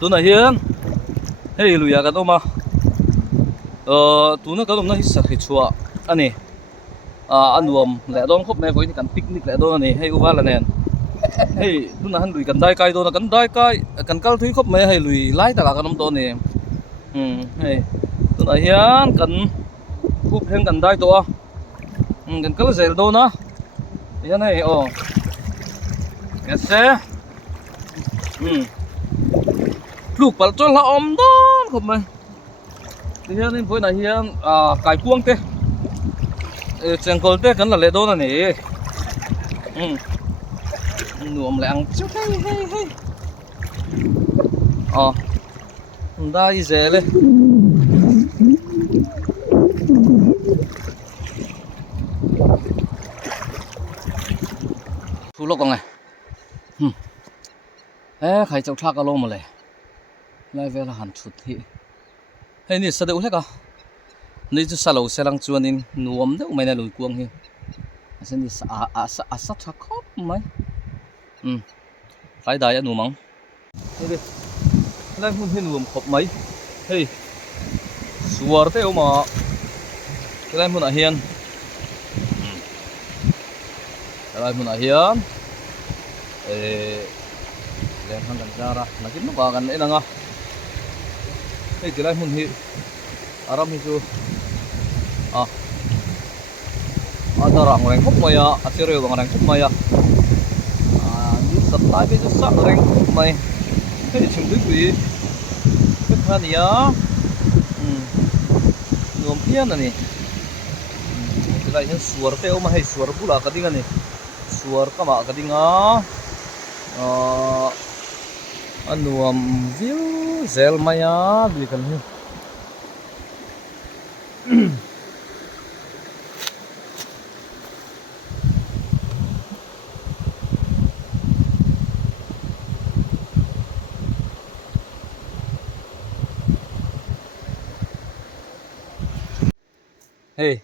tu na hian hei luya kan oma tu na kan omna hi sakhi chua ani anuam le dong khop me koi ni kan picnic le dong ani hei uwala nen hei tu na han lui kan dai kai do na kan dai kai kan kal thui khop me hei lui lai ta kan om to ni hei tu na hian kan khup heng kan dai to a kan kal zel do na hian hei se lục bal cho la om đó không mày thì hiện nay với này hiện cải cuông thế chẳng còn thế cần là lệ đô này nuông lạng chút hay đây dễ lên thu lộc con này khai châu thác alo mà lệ lại về là hẳn chút thì hay nè sao được hết cả này chú sao lâu sẽ đang chuan in nuông đấy mày này lùi cuông hi xem đi sát thác khóc mấy phải đại ăn nuông mắng đây đi lại muốn hin nuông khóc mấy hey suar thế mà lại muốn ở hiền lại muốn ở hiền lên thằng gần ra là chính nó vào gần đấy nè ngơ hey thì lại muốn hi aram hi chú ada orang orang khóc mày asyik orang khóc mày đi sắp lại bây giờ sắp orang khóc mày hey chúng tôi bị cái thằng này nuông pian này thì lại những suar teo mà hay suar pula cái gì này suar cái mà cái gì ngó nuông view zel maya đi cái này hey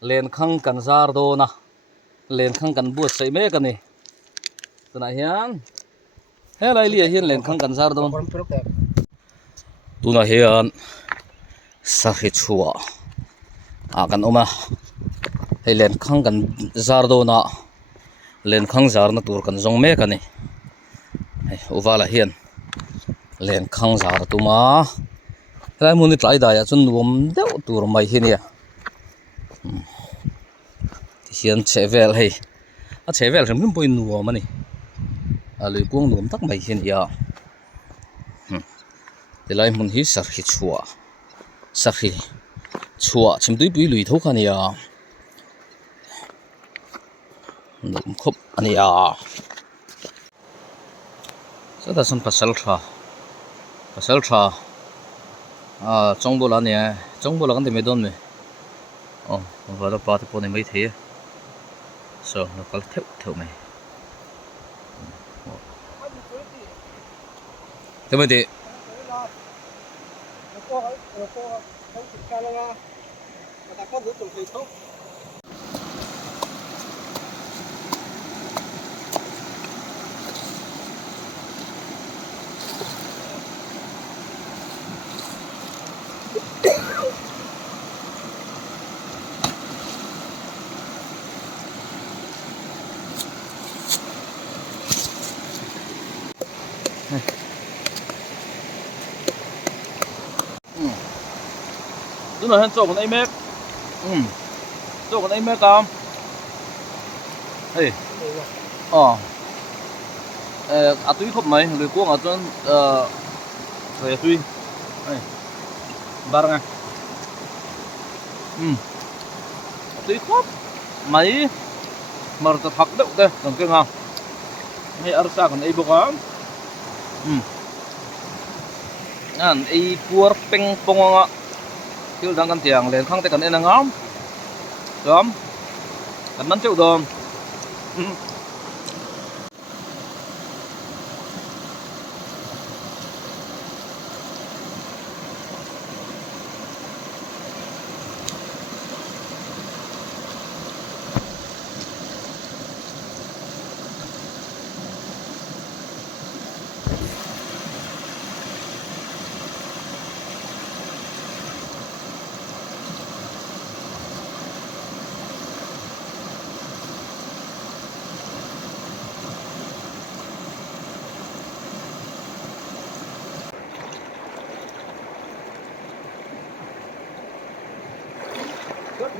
lên khăng cần zar do na lên khăng cần buat sei me kan ni tu na hian he lai li hian lên khăng cần zar do tu na hian sakhi chua kan oma hey lên khăng cần zar do na lên khăng zar na tur kan zong me kan ni hey uwala hian lên khăng zar tu ma lai mun ni tlai da ya chun nuam deuh tur mai hi ni hiền chế vel hay chế vel thì mình bôi nùa mà nè lưỡi cuông nùm tắc mày hiền ya thì lại muốn hít sạc khi chua chim túi bụi lưỡi thấu khăn ya nùm khop anh ya rất là sân pasal tra trong bộ là nè trong bộ là cái gì mới đón nè và nó ba thì con này mấy thế so nó có theo mày thế mới thế tức là hắn trộn con ấy mép trộn con ấy mép không hey túi khop mấy người cuông ở trên rồi túi này barang à túi khop mấy mà ta thắc đậu đây còn cái ngon hay ở xa còn ấy bốc á ấy cua ping pong á kêu đang ăn tiền lên không thể cần ăn ngóm đúng cần bắn chịu đồn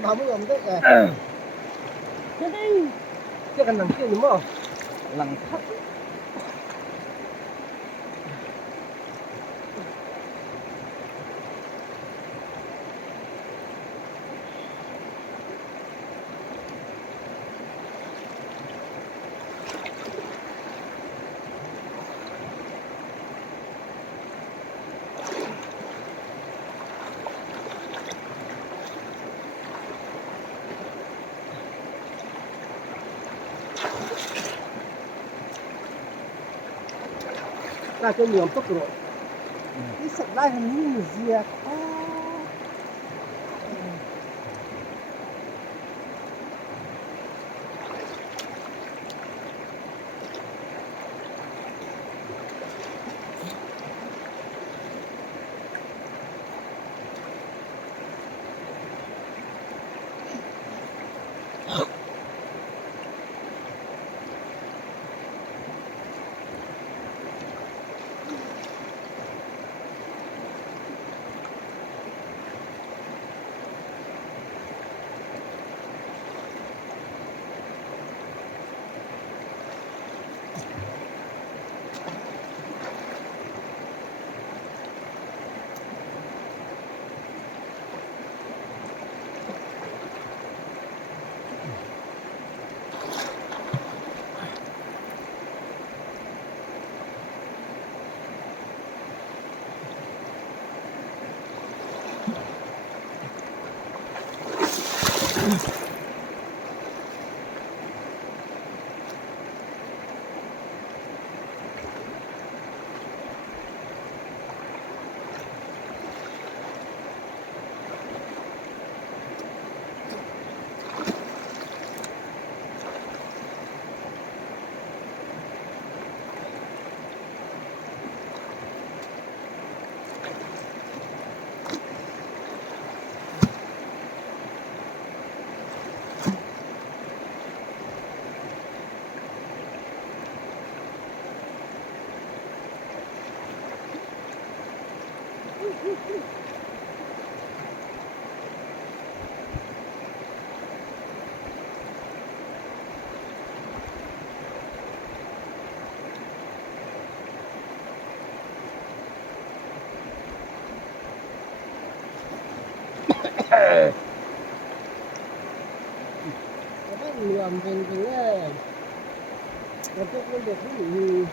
mà mới làm đấy cái đây cái cần làm kia đúng không lăng thắt ra cái niềm tốt rồi cái sạch lại hình như gì à cái niềm về cái nó tốt lên được cái gì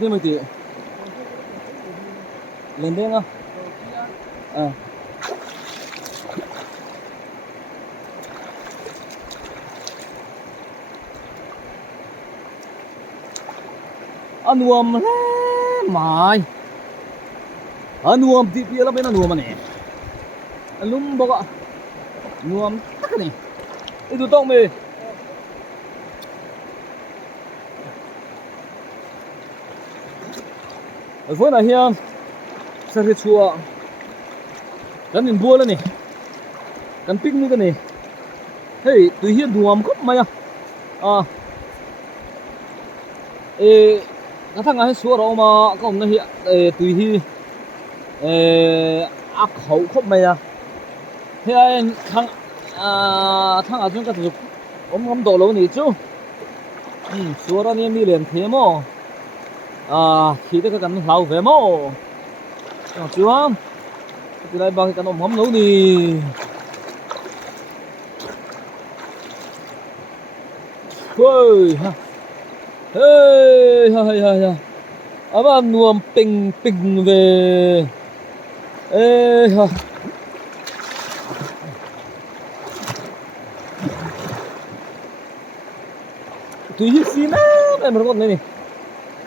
thế mà chị lên đây không à nuông lắm mày nuông tí tí là bên nuông mà nè lum bọc ạ nuông tắc này cái tụi tông mày ở phía này hiền sao cái chùa cái mình bua lên này cái picnic cái này hey tụi hiền nuông khóc mày à ê cái thằng ấy xua đâu mà có ông nó hiện tùy hi ác khẩu khóc mày à thế anh thằng thằng ở trong cái dục ông đổ lâu này chứ xua ra em đi liền thế mà khi tới cái cần lau về mà chứ không từ đây bằng cái cần ông lâu này ôi ha hey hay hay hay mà nuông ping ping về ê ha tùy hi phim em rồi con này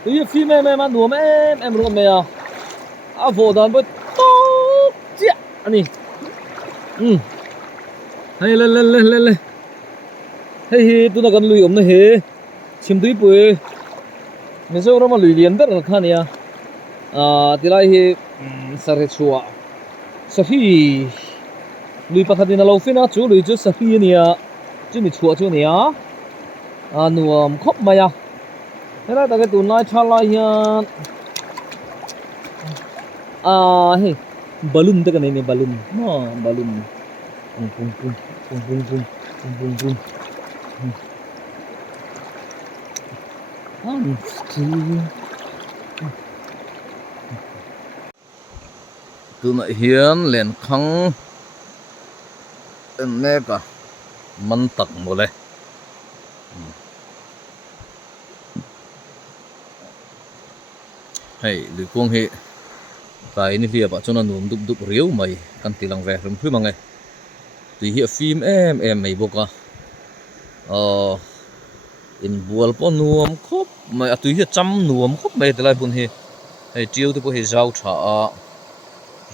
tùy hi phim em nuông em rồi con này vô đàn với tốt chết anh hay lên hey tôi đã cần lùi ống này he chim túi bự mình sẽ mà lùi liền tất là khăn nha thì lại he sare chua sahi lùi bắt đi na lâu phim á chú lùi chú sahi nè chú mình chua chú nè nuông khóc mày thế là cái tụi nói cho lo hiền hey balloon cái này balloon balloon bum bum bum bum bum bum bum bum tụi nó hiền lên khăng em nghe cả man tắc một đấy hey đi cuồng hệ cái này việc bạn cho nó nhuộm đục đục riếu mày căn tỷ lăng về rừng phía bằng này tùy hiện phim em mày bốc à in buồn po nuông khóc mày tùy hiện trăm nuông khóc mày từ lại buồn hè hay chiêu thì po hệ rau chả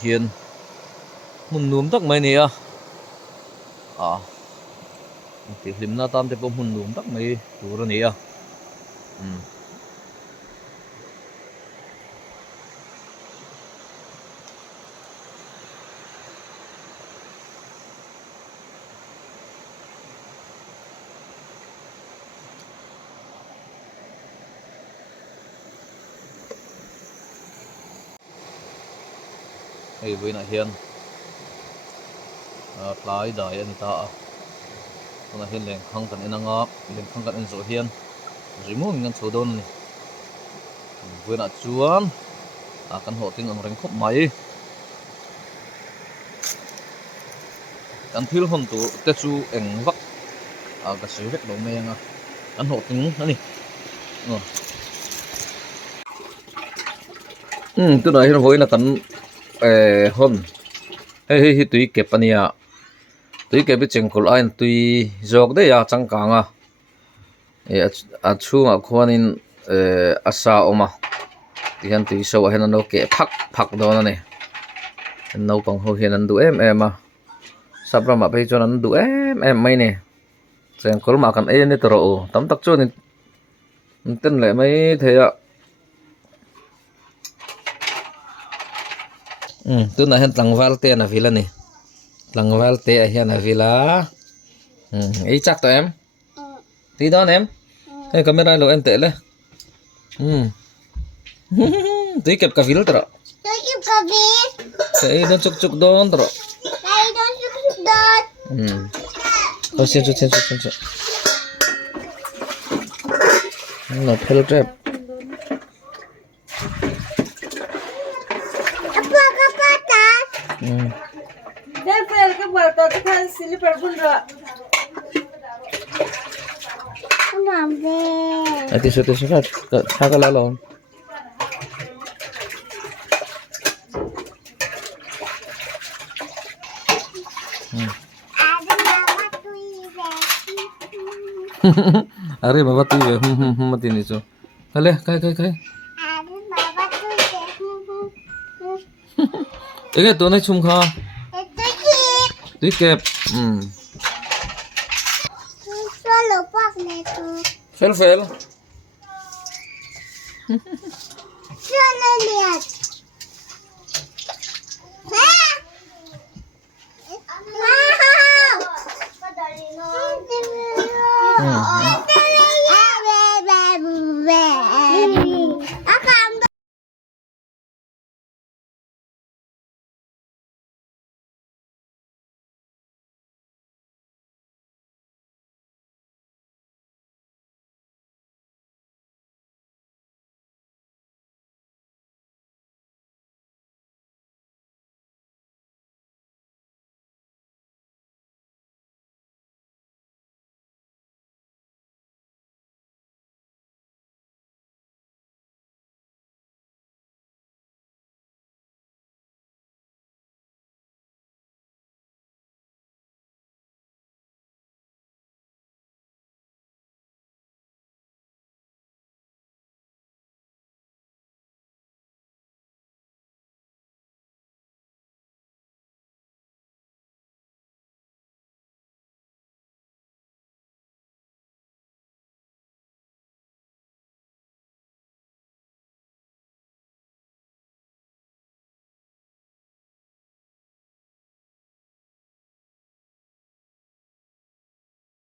hiền muốn nuông tắc mày nè thì lim na tam thì po muốn nuông tắc mày đủ rồi nè hay với lại hiền lái đại anh ta còn là hiền lên khăng cần anh ngáp lên khăng cần anh rồi hiền rồi muốn ngăn số đôn này với lại chuan căn hộ tiếng ông rèn khóc máy căn thiếu hồn tụ tết chu eng vắt cái sự rất độ men căn hộ tiếng nữa này tôi nói hiền với là căn hồn hey tùy kẹp anh à tùy kẹp bị chèn cổ anh tùy giọt đấy à chẳng càng chu mà khoan in asa oma thì hắn tùy sâu hay nó kẹp phắc đó này nấu bằng hồ hiền ăn đủ em sắp ra mà bây giờ ăn đủ em mấy nè chèn cổ mà cần ấy nè toro tắm tắc cho nên tên lại mấy thế ạ tôi nói hiện lăng val te là vì là này lăng val te hiện là vì là ấy chắc tụi em tí đó em cái camera lo em tệ lên tí kẹp cà phê rồi Tôi kịp cà phê. cái đó chúc chúc đón rồi Cái đó chúc đón. thôi xem nó phê trap Apa ta? Dia fel ke buat tu kan silip pun dah. Làm về. tisu kan kagak lalu Are baba tu ya mati ni so kale kai Ada baba tu deh. ege to nai chum kha Itu kip. tui kep Tôi lupa nih tuh. fel Coba lihat. Wow.